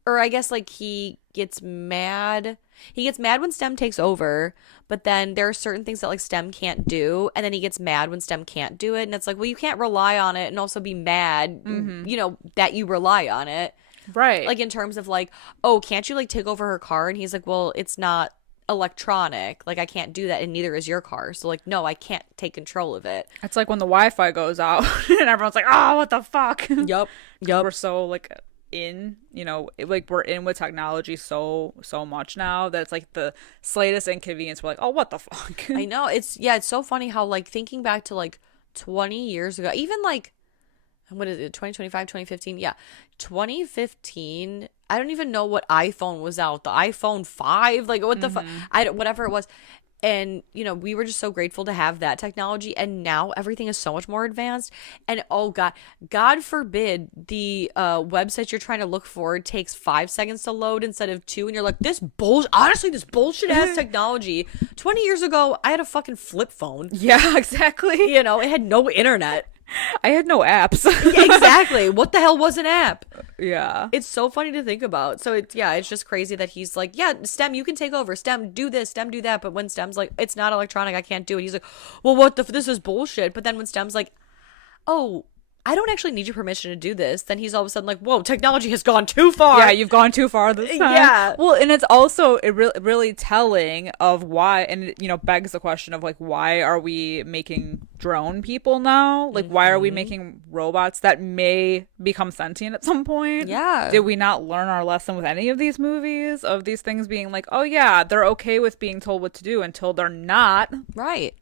or I guess like he gets mad. He gets mad when STEM takes over, but then there are certain things that like STEM can't do, and then he gets mad when STEM can't do it, and it's like, well, you can't rely on it and also be mad, you know, that you rely on it. Right. Like in terms of like, oh, can't you like take over her car? And he's like, well, it's not electronic. Like I can't do that, and neither is your car. So like, no, I can't take control of it. It's like when the Wi-Fi goes out and everyone's like, oh, what the fuck? Yep. We're so like like we're in with technology so much now that it's like the slightest inconvenience we're like, oh, what the fuck? I know. It's so funny how like thinking back to like 20 years ago, even like, what is it, 2025, 2015? Yeah. 2015, I don't even know what iPhone was out. The iPhone 5, like what the fuck? Whatever it was. And, you know, we were just so grateful to have that technology. And now everything is so much more advanced. And oh God forbid the website you're trying to look for takes 5 seconds to load instead of 2. And you're like, honestly, this bullshit ass technology. 20 years ago, I had a fucking flip phone. Yeah, exactly. You know, it had no internet. I had no apps. Yeah, exactly. What the hell was an app? Yeah. It's so funny to think about. So it's just crazy that he's like, yeah, STEM, you can take over. STEM, do this. STEM, do that. But when STEM's like, it's not electronic, I can't do it. He's like, well, this is bullshit. But then when STEM's like, oh, I don't actually need your permission to do this, then he's all of a sudden like, whoa, technology has gone too far. Yeah, you've gone too far this time. Yeah. Well, and it's also really telling of why, and you know, begs the question of like, why are we making drone people now? Like, why are we making robots that may become sentient at some point? Yeah. Did we not learn our lesson with any of these movies of these things being like, oh yeah, they're okay with being told what to do until they're not? Right.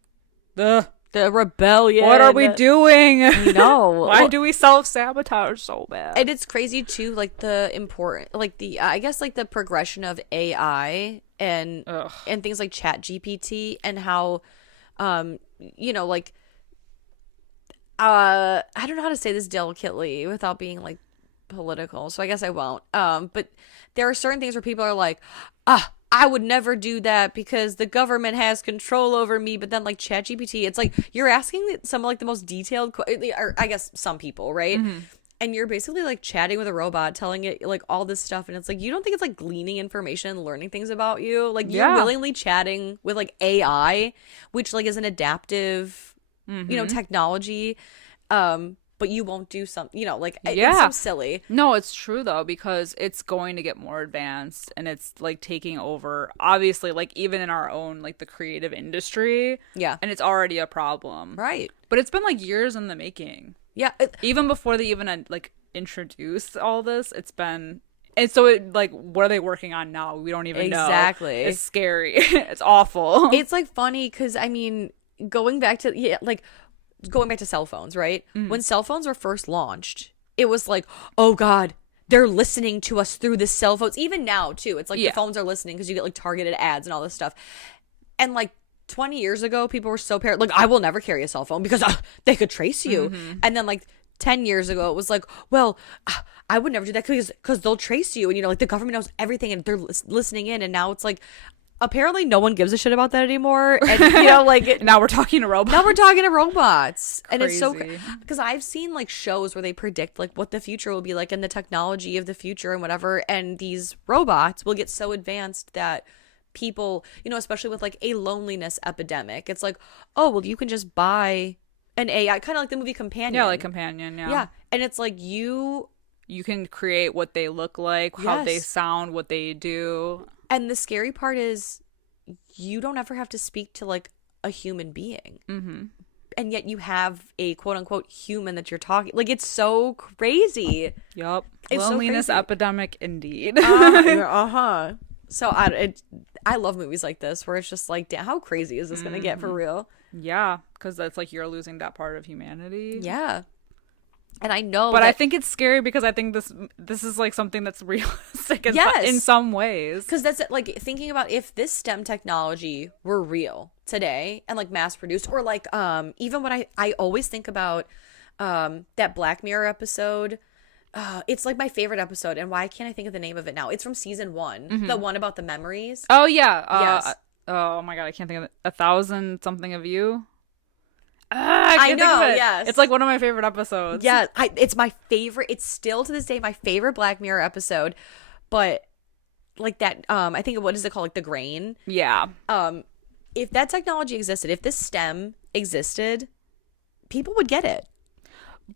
The rebellion. What are we doing? No. Why do we self-sabotage so bad? And it's crazy too, like the important, like the I guess like the progression of AI and things like Chat GPT and how, you know, like, I don't know how to say this delicately without being like political, so I guess I won't. But there are certain things where people are like, I would never do that because the government has control over me. But then like ChatGPT, it's like you're asking some like the most detailed, or I guess some people, right? And you're basically like chatting with a robot, telling it like all this stuff, and it's like you don't think it's like gleaning information and learning things about you. Like you're willingly chatting with like AI, which like is an adaptive, you know, technology. But you won't do something, you know, like it's so silly. No, it's true though, because it's going to get more advanced and it's like taking over, obviously, like even in our own, like the creative industry. Yeah. And it's already a problem. Right. But it's been like years in the making. Yeah. Even before they even like introduced all this, it's been. And so it like, what are they working on now? We don't even know. Exactly. It's scary. It's awful. It's like funny because I mean, going back to cell phones, right? When cell phones were first launched, it was like, oh God, they're listening to us through the cell phones. Even now, too. It's like the phones are listening because you get like targeted ads and all this stuff. And like 20 years ago, people were so paranoid. Like, I will never carry a cell phone because they could trace you. And then like 10 years ago, it was like, well, I would never do that because they'll trace you. And, you know, like the government knows everything and they're listening in. And now it's like, apparently no one gives a shit about that anymore. And, you know, like now we're talking to robots. Now we're talking to robots. Crazy. And it's so because I've seen like shows where they predict like what the future will be like and the technology of the future and whatever. And these robots will get so advanced that people, you know, especially with like a loneliness epidemic, it's like, oh, well, you can just buy an AI, kind of like the movie Companion. Yeah, like Companion. Yeah. And it's like you can create what they look like, how they sound, what they do. And the scary part is you don't ever have to speak to like a human being. And yet you have a quote unquote human that you're talking. Like, it's so crazy. Yup. It's Loneliness so crazy. Epidemic indeed. So I love movies like this where it's just like, damn, how crazy is this going to get for real? Yeah. Because that's like you're losing that part of humanity. Yeah. And I know But that, I think it's scary because I think this is like something that's realistic in some ways. because that's like thinking about if this STEM technology were real today and like mass produced, or like even what I always think about that Black Mirror episode. It's like my favorite episode, and why can't I think of the name of it now? It's from season 1, the one about the memories. Oh yeah. Yes. Oh my god, I can't think of it. 1,000 something of you. I can't know, think of it. yes. It's like one of my favorite episodes. Yeah, it's my favorite. It's still to this day my favorite Black Mirror episode. But like that, I think, what is it called? Like the grain. Yeah. If that technology existed, if this STEM existed, people would get it.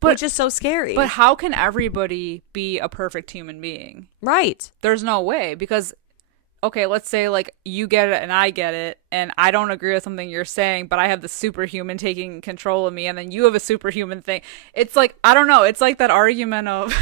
Which is so scary. But how can everybody be a perfect human being? Right. There's no way, because okay, let's say like you get it and I get it, and I don't agree with something you're saying, but I have the superhuman taking control of me, and then you have a superhuman thing. It's like, I don't know. It's like that argument of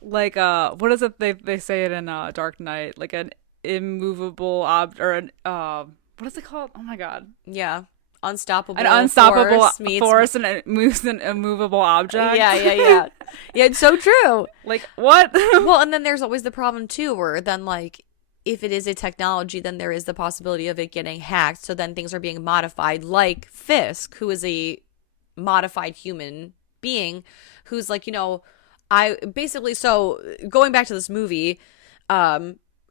like what is it they say it in Dark Knight, like an immovable or an what is it called? Oh my god. Yeah. Unstoppable. An unstoppable force and it moves an immovable object. Yeah. Yeah, it's so true. Like what? Well, and then there's always the problem too, where then like, if it is a technology, then there is the possibility of it getting hacked. So then things are being modified, like Fisk, who is a modified human being, who's like, so going back to this movie,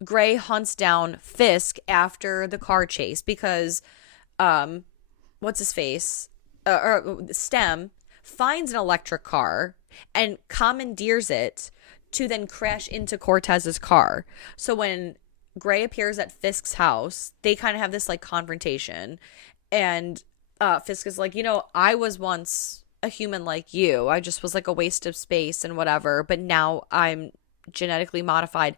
Gray hunts down Fisk after the car chase because, what's his face? Or STEM finds an electric car and commandeers it to then crash into Cortez's car. So when Gray appears at Fisk's house, they kind of have this like confrontation, and Fisk is like, I was once a human like you. I just was like a waste of space and whatever, but now I'm genetically modified.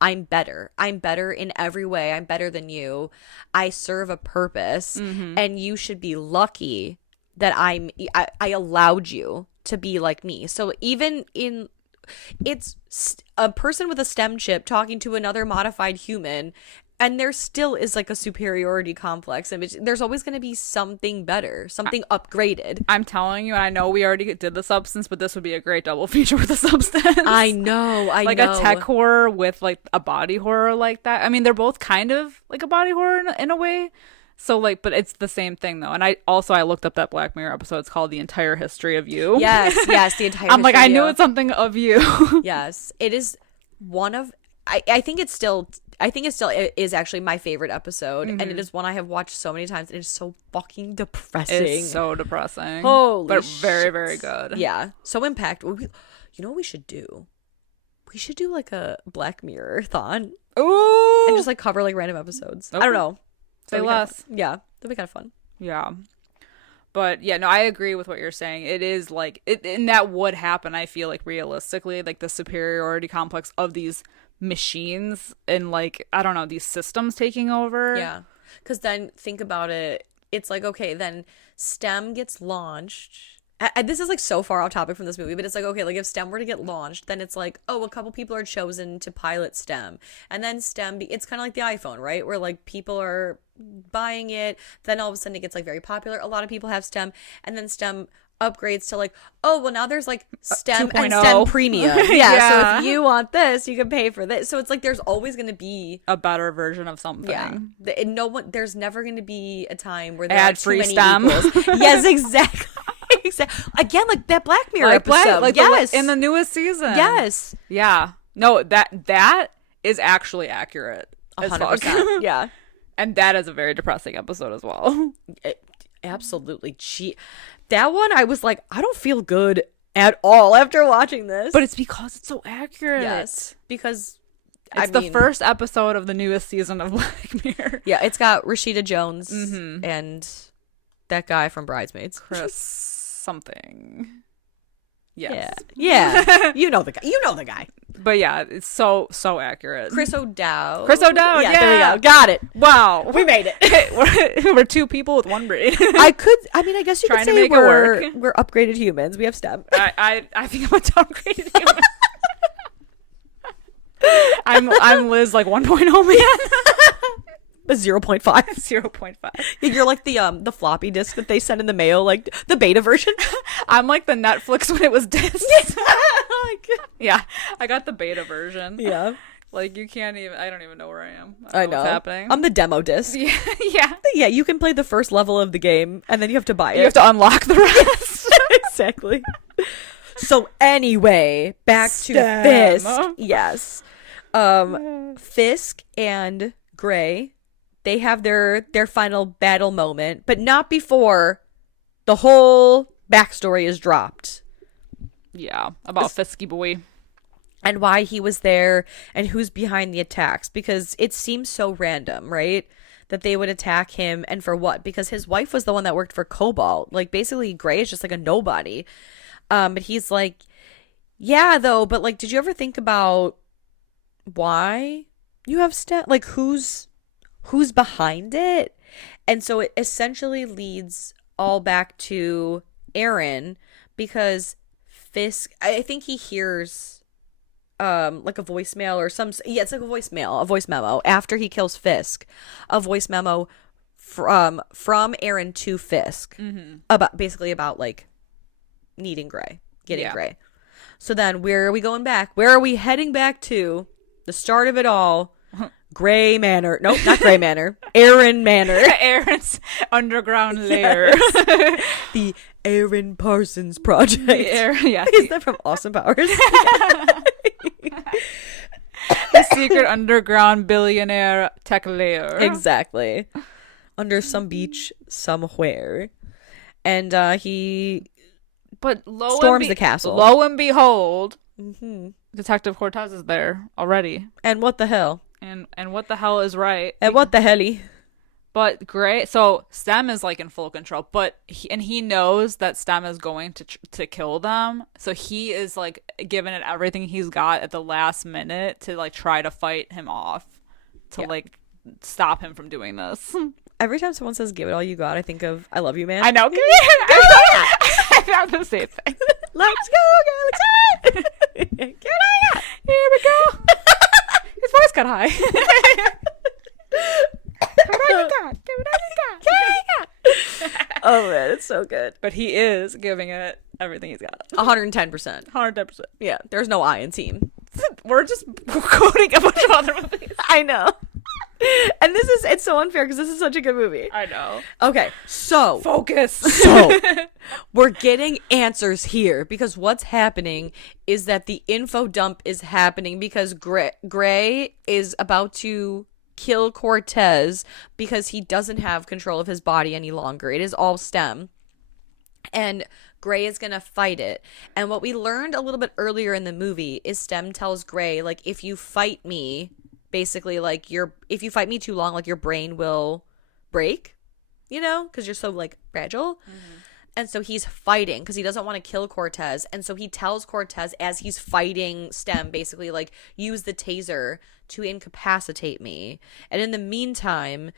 I'm better. I'm better in every way. I'm better than you. I serve a purpose, and you should be lucky that I allowed you to be like me. So even in, it's a person with a STEM chip talking to another modified human, and there still is like a superiority complex, and there's always going to be something better, something upgraded. I'm telling you, and I know we already did The Substance, but this would be a great double feature with The Substance. I know. Like a tech horror with like a body horror like that. I mean, they're both kind of like a body horror in a way. So like, but it's the same thing though. And I looked up that Black Mirror episode. It's called The Entire History of You. Yes, the entire I'm like, history I of knew you. it's something of you. Yes, it is one of, I think it still is actually my favorite episode, and it is one I have watched so many times, and it is so fucking depressing. It's so depressing. Holy but shit. very, very good. Yeah, so impactful. You know what we should do? We should do like a Black Mirror-thon. Ooh! And just like cover like random episodes. Okay. I don't know. Say That'd be less. Yeah, that'd be kind of fun. Yeah. But yeah, no, I agree with what you're saying. It is like, and that would happen, I feel like, realistically, like the superiority complex of these machines and like, I don't know, these systems taking over. Yeah, because then think about it. It's like, okay, then STEM gets launched. This is like so far off topic from this movie, but it's like, okay, like if STEM were to get launched, then it's like, oh, a couple people are chosen to pilot STEM, and then STEM it's kind of like the iPhone, right, where like people are buying it, then all of a sudden it gets like very popular, a lot of people have STEM, and then STEM upgrades to like, oh, well, now there's like STEM 2.0. And STEM premium. Yeah, so if you want this, you can pay for this. So it's like there's always going to be a better version of something. Yeah, there's never going to be a time where there add are too free many STEM. equals. Yes, exactly. Again, like that Black Mirror episode. Yes, in the newest season. Yes. Yeah. No, that is actually accurate. 100%. Yeah. And that is a very depressing episode as well. Absolutely. That one, I was like, I don't feel good at all after watching this. But it's because it's so accurate. Yes. Because it's the first episode of the newest season of Black Mirror. Yeah, it's got Rashida Jones and that guy from Bridesmaids. Chris something. Yes. Yeah. You know the guy. But yeah, it's so accurate. Chris O'Dowd. Yeah, there we go. Got it. Wow. We made it. We're two people with one brain. I guess you could say we're upgraded humans. We have STEM. I think I'm a downgraded human. I'm Liz like 1.0 man. A 0.5. 0.5. You're like the floppy disk that they send in the mail, like the beta version. I'm like the Netflix when it was discs. Oh my God. Yeah, I got the beta version. Yeah. Like, you can't even, I don't even know where I am. I don't know. what's happening. I'm the demo disc. Yeah, yeah. Yeah, you can play the first level of the game, and then you have to buy it. You have to unlock the rest. Exactly. So anyway, back to Stem. Fisk. Yes. Fisk and Gray, they have their final battle moment, but not before the whole backstory is dropped. Yeah, about Fisky Boy. And why he was there and who's behind the attacks, because it seems so random, right? That they would attack him, and for what? Because his wife was the one that worked for Cobalt. Like, basically Gray is just like a nobody. But he's like, yeah, though, but like, did you ever think about why you have like who's behind it? And so it essentially leads all back to Aaron, because Fisk, I think he hears like a voicemail or it's like a voice memo after he kills Fisk, a voice memo from Aaron to Fisk, about like needing Gray, getting Gray. So then where are we going back? Where are we heading back to? The start of it all. Gray Manor. Nope, not Gray Manor. Aaron Manor. Aaron's underground lairs. The Aaron Parsons Project. Yeah. Is that from Austin Powers? The secret underground billionaire tech lair. Exactly. Under some beach somewhere. And he storms the castle. Lo and behold, Mm-hmm. Detective Cortez is there already. And what the hell? And what the hell is right? And what the helly? But Gray, so Stem is like in full control, but he knows that Stem is going to kill them, so he is like giving it everything he's got at the last minute to like try to fight him off, to like stop him from doing this. Every time someone says "give it all you got," I think of "I love you, man." I know. I found the same thing. Let's go, girl. Give it all you got. Here we go. His voice got high. Give it all you got. Give it all you got. Oh man, it's so good. But he is giving it everything he's got. 110%. 110%. Yeah, there's no I in team. We're just quoting a bunch of other movies. I know. And it's so unfair because this is such a good movie. I know. Okay, so focus. So we're getting answers here, because what's happening is that the info dump is happening because Gray is about to kill Cortez because he doesn't have control of his body any longer. It is all Stem. And Gray is gonna fight it. And what we learned a little bit earlier in the movie is Stem tells Gray, like, if you fight me, basically, like, if you fight me too long, like, your brain will break, you know, because you're so, like, fragile. Mm-hmm. And so he's fighting because he doesn't want to kill Cortez. And so he tells Cortez, as he's fighting Stem, basically, like, use the taser to incapacitate me. And in the meantime,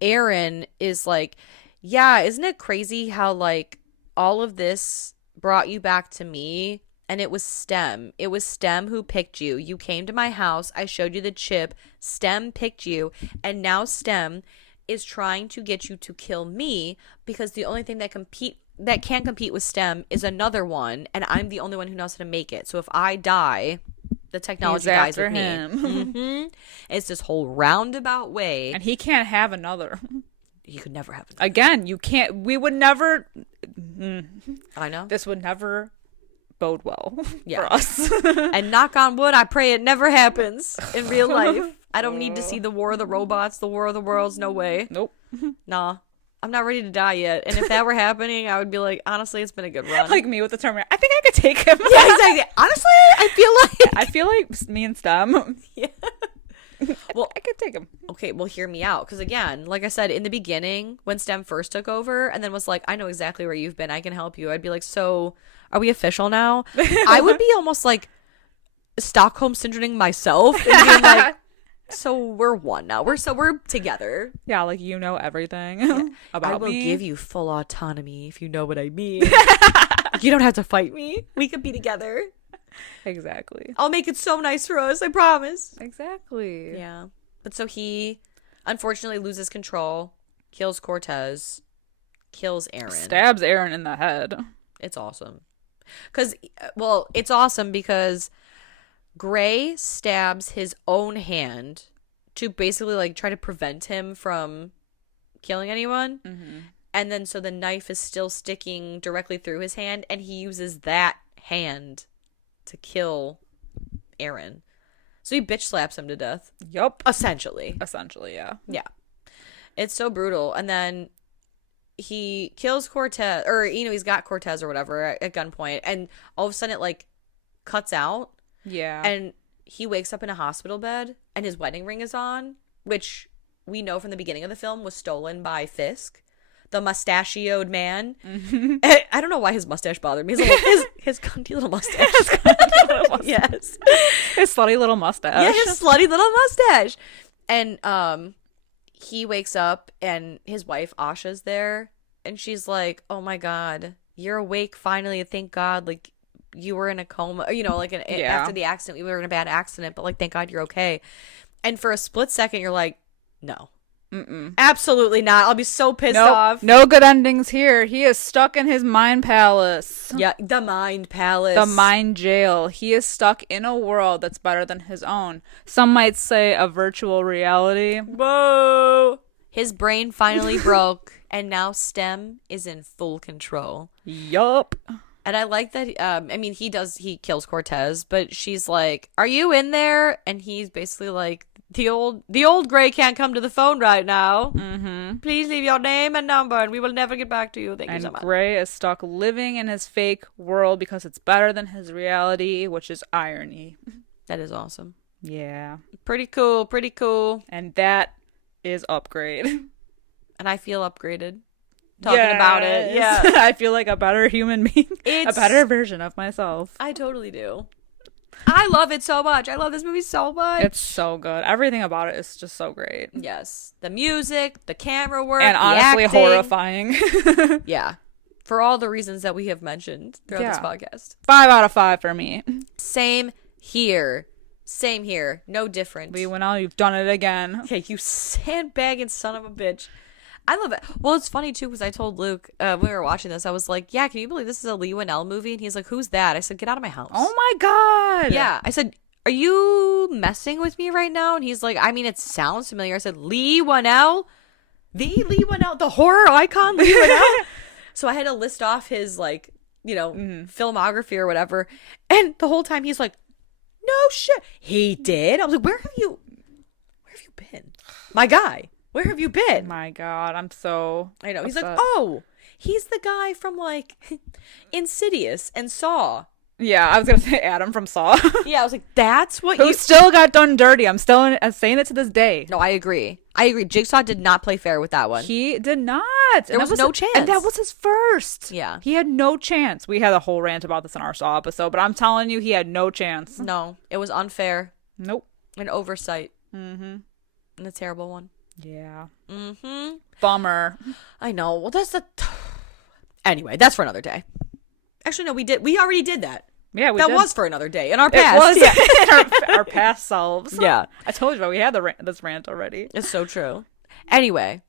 Aaron is like, yeah, isn't it crazy how, like, all of this brought you back to me? And it was Stem. It was Stem who picked you. You came to my house. I showed you the chip. Stem picked you. And now Stem is trying to get you to kill me, because the only thing that can't compete with Stem is another one. And I'm the only one who knows how to make it. So if I die, the technology dies with me. Mm-hmm. It's this whole roundabout way. And he can't have another. You could never have another. Again, you can't. We would never. I know. This would never bode well for us. And knock on wood, I pray it never happens in real life. I don't need to see the War of the Robots, the War of the Worlds. No way. Nope. Nah. I'm not ready to die yet. And if that were happening, I would be like, honestly, it's been a good run. Like me with the Terminator. I think I could take him. Yeah, exactly. Honestly, I feel like me and Stem. Yeah. Well, I could take him. Okay, well, hear me out. Because again, like I said, in the beginning, when Stem first took over and then was like, I know exactly where you've been. I can help you. I'd be like, so are we official now? I would be almost like Stockholm syndroming myself and being like, so we're one now. We're together. Yeah, like, you know everything about me. I will give you full autonomy, if you know what I mean. You don't have to fight me. We could be together. Exactly. I'll make it so nice for us, I promise. Exactly. Yeah. But so he unfortunately loses control, kills Cortez, kills Aaron. Stabs Aaron in the head. It's awesome. It's awesome because Gray stabs his own hand to basically like try to prevent him from killing anyone. Mm-hmm. And then so the knife is still sticking directly through his hand, and he uses that hand to kill Aaron. So he bitch slaps him to death. Yup. Essentially, yeah. Yeah. It's so brutal. And then he kills Cortez, or, he's got Cortez or whatever at gunpoint, and all of a sudden it, like, cuts out. Yeah. And he wakes up in a hospital bed, and his wedding ring is on, which we know from the beginning of the film was stolen by Fisk, the mustachioed man. Mm-hmm. I don't know why his mustache bothered me. His cunty little mustache. Yes. His slutty little mustache. Yeah, his slutty little mustache. And, he wakes up and his wife Asha's there, and she's like, "Oh my God, you're awake finally! Thank God! Like, you were in a coma, after the accident, we were in a bad accident, but like, thank God you're okay." And for a split second, you're like, "No, absolutely not! I'll be so pissed off." No good endings here. He is stuck in his mind palace. Yeah, the mind palace, the mind jail. He is stuck in a world that's better than his own. Some might say a virtual reality. Whoa! His brain finally broke, and now STEM is in full control. Yup. And I like that. He kills Cortez, but she's like, "Are you in there?" And he's basically like, The old Gray can't come to the phone right now. Mm-hmm. Please leave your name and number, and we will never get back to you. Thank you so much." And Gray is stuck living in his fake world because it's better than his reality, which is irony. That is awesome. Yeah. Pretty cool. And that is Upgrade. And I feel upgraded talking about it. Yeah. I feel like a better human being. A better version of myself. I totally do. I love it so much. I love this movie so much. It's so good. Everything about it is just so great. Yes. The music, the camera work, and honestly the acting. Horrifying. Yeah. For all the reasons that we have mentioned throughout this podcast. 5 out of 5 for me. Same here. No different. Leigh Whannell, you've done it again. Okay, you sandbagging son of a bitch. I love it. Well, it's funny, too, because I told Luke when we were watching this, I was like, "Yeah, can you believe this is a Leigh Whannell movie?" And he's like, "Who's that?" I said, "Get out of my house." Oh, my God. Yeah. I said, "Are you messing with me right now?" And he's like, "I mean, it sounds familiar." I said, "Leigh Whannell? The Leigh Whannell? The horror icon Leigh Whannell?" So I had to list off his, like, filmography or whatever. And the whole time he's like, "No shit. He did?" I was like, where have you been? My guy. Where have you been? My God, I'm so I know. upset. He's like, "Oh, he's the guy from, like, Insidious and Saw." Yeah, I was going to say Adam from Saw. Yeah, I was like, that's what Who still got done dirty. I'm still saying it to this day. No, I agree. Jigsaw did not play fair with that one. He did not. There was no chance. And that was his first. Yeah. He had no chance. We had a whole rant about this in our Saw episode, but I'm telling you, he had no chance. No, it was unfair. Nope. An oversight. Mm-hmm. And a terrible one. Yeah. Mm-hmm. Bummer. I know. Well, anyway, that's for another day. Actually, no, we already did that. Yeah, that was for another day in our past. It was in our past selves. Yeah. I told you, we had this rant already. It's so true. Anyway,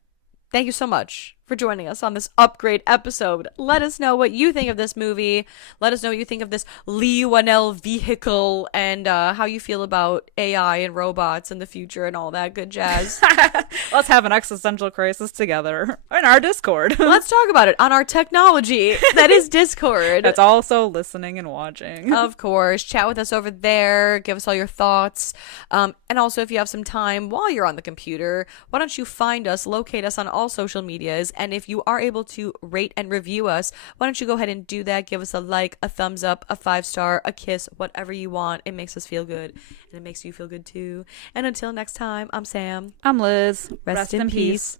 thank you so much for joining us on this Upgrade episode. Let us know what you think of this movie. Let us know what you think of this Leigh Whannell vehicle, and how you feel about AI and robots in the future and all that good jazz. Let's have an existential crisis together in our Discord. Let's talk about it on our technology that is Discord. That's also listening and watching. Of course. Chat with us over there. Give us all your thoughts. And also, if you have some time while you're on the computer, why don't you find us, locate us on all social medias, and if you are able to rate and review us, why don't you go ahead and do that? Give us a like, a thumbs up, a 5-star, a kiss, whatever you want. It makes us feel good, and it makes you feel good too. And until next time, I'm Sam. I'm Liz. Rest in peace.